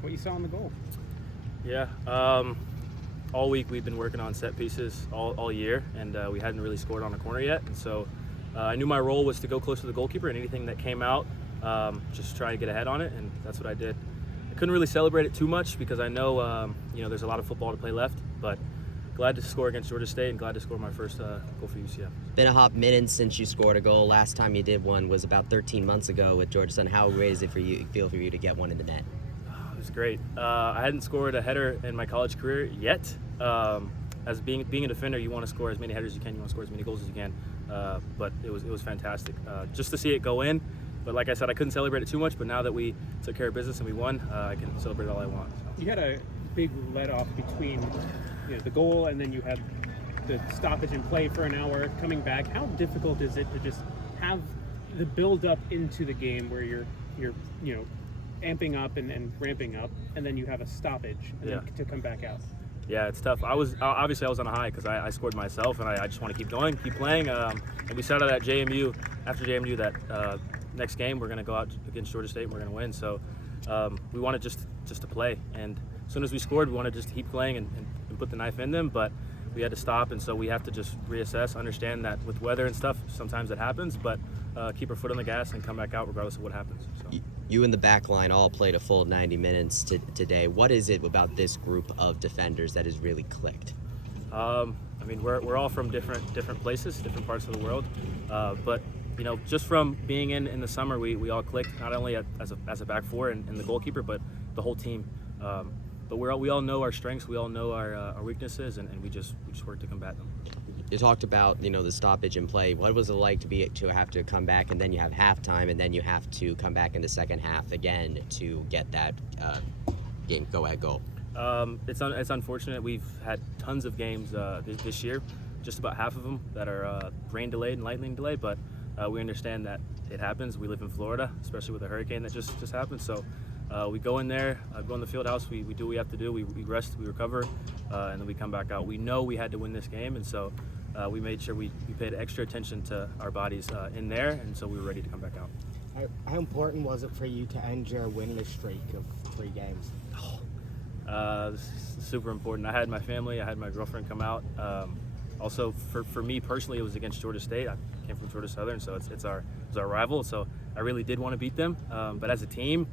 what you saw on the goal. Yeah, all week we've been working on set pieces all year, and we hadn't really scored on a corner yet. And so I knew my role was to go close to the goalkeeper, and anything that came out, just try to get ahead on it, and that's what I did. I couldn't really celebrate it too much because I know there's a lot of football to play left, but glad to score against Georgia State and glad to score my first goal for UCF. Been a hot minute since you scored a goal. Last time you did one was about 13 months ago with Georgia State. How great is it feel for you to get one in the net? It was great. I hadn't scored a header in my college career yet. As being a defender, you want to score as many headers as you can. You want to score as many goals as you can. But it was fantastic just to see it go in. But like I said, I couldn't celebrate it too much. But now that we took care of business and we won, I can celebrate all I want. So. You had a big let-off between the goal and then you had the stoppage in play for an hour coming back. How difficult is it to just have the build-up into the game where you're amping up and ramping up, and then you have a stoppage and then to come back out? Yeah, it's tough. I was on a high because I scored myself, and I just want to keep going, keep playing. And we started at JMU. After JMU, that next game we're going to go out against Georgia State and we're going to win. So we wanted just to play, and as soon as we scored, we wanted just to keep playing and put the knife in them. But we had to stop, and so we have to just reassess, understand that with weather and stuff, sometimes it happens, but keep our foot on the gas and come back out regardless of what happens. So. You and the back line all played a full 90 minutes today. What is it about this group of defenders that has really clicked? We're all from different places, different parts of the world, but just from being in the summer, we all clicked, not only as a back four and the goalkeeper, but the whole team. But we all know our strengths, we all know our weaknesses, and we just work to combat them. You talked about the stoppage in play. What was it like to have to come back, and then you have halftime, and then you have to come back in the second half again to get that game go-ahead goal? It's unfortunate. We've had tons of games this year, just about half of them that are rain delayed and lightning delayed. But we understand that it happens. We live in Florida, especially with a hurricane that just happened. So. We go in there, go in the field house, we do what we have to do, we rest, we recover, and then we come back out. We know we had to win this game, and so we made sure we paid extra attention to our bodies in there, and so we were ready to come back out. How important was it for you to end your winless streak of 3 games? This is super important. I had my family, I had my girlfriend come out. Also, for me personally, it was against Georgia State. I came from Georgia Southern, so it's our rival, so I really did want to beat them. But as a team,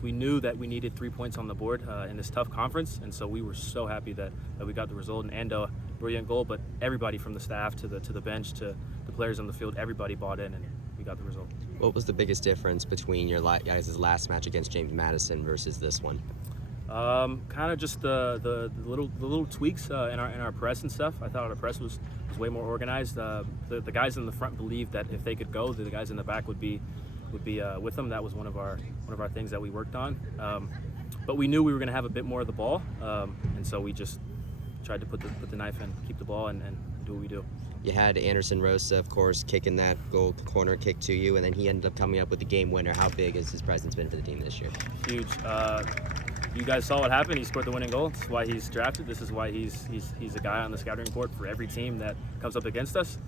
we knew that we needed 3 points on the board in this tough conference, and so we were so happy that we got the result. And Ando, brilliant goal, but everybody from the staff to the bench to the players on the field, everybody bought in, and we got the result. What was the biggest difference between your guys' last match against James Madison versus this one? Kind of just the little tweaks in our press and stuff. I thought our press was way more organized. The guys in the front believed that if they could go, the guys in the back would be with them. That was one of our things that we worked on. But we knew we were going to have a bit more of the ball, and so we just tried to put the knife in, keep the ball, and do what we do. You had Anderson Rosa, of course, kicking that goal corner kick to you, and then he ended up coming up with the game winner. How big has his presence been for the team this year? Huge. You guys saw what happened. He scored the winning goal. This is why he's drafted. This is why he's a guy on the scouting report for every team that comes up against us.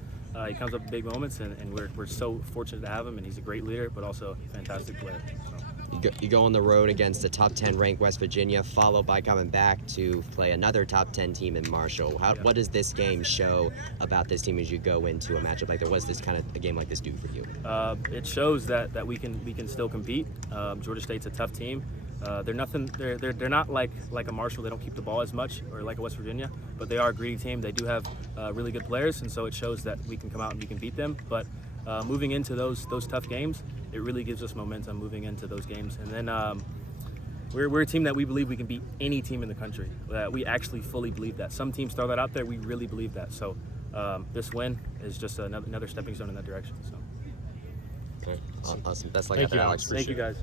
He comes up in big moments, and we're so fortunate to have him, and he's a great leader, but also a fantastic player. So. You go on the road against the top 10 ranked West Virginia, followed by coming back to play another top 10 team in Marshall. What does this game show about this team as you go into a matchup like that? What does this kind of a game like this do for you? It shows that we can still compete. Georgia State's a tough team. They're not like a Marshall. They don't keep the ball as much, or like a West Virginia, but they are a greedy team. They do have really good players, and so it shows that we can come out and we can beat them. But moving into those tough games, it really gives us momentum moving into those games. And then we're a team that we believe we can beat any team in the country. We actually fully believe that. Some teams throw that out there. We really believe that. So this win is just another stepping stone in that direction. So. Okay. Awesome. Best luck Thank out there, you, Alex. Thank you, guys.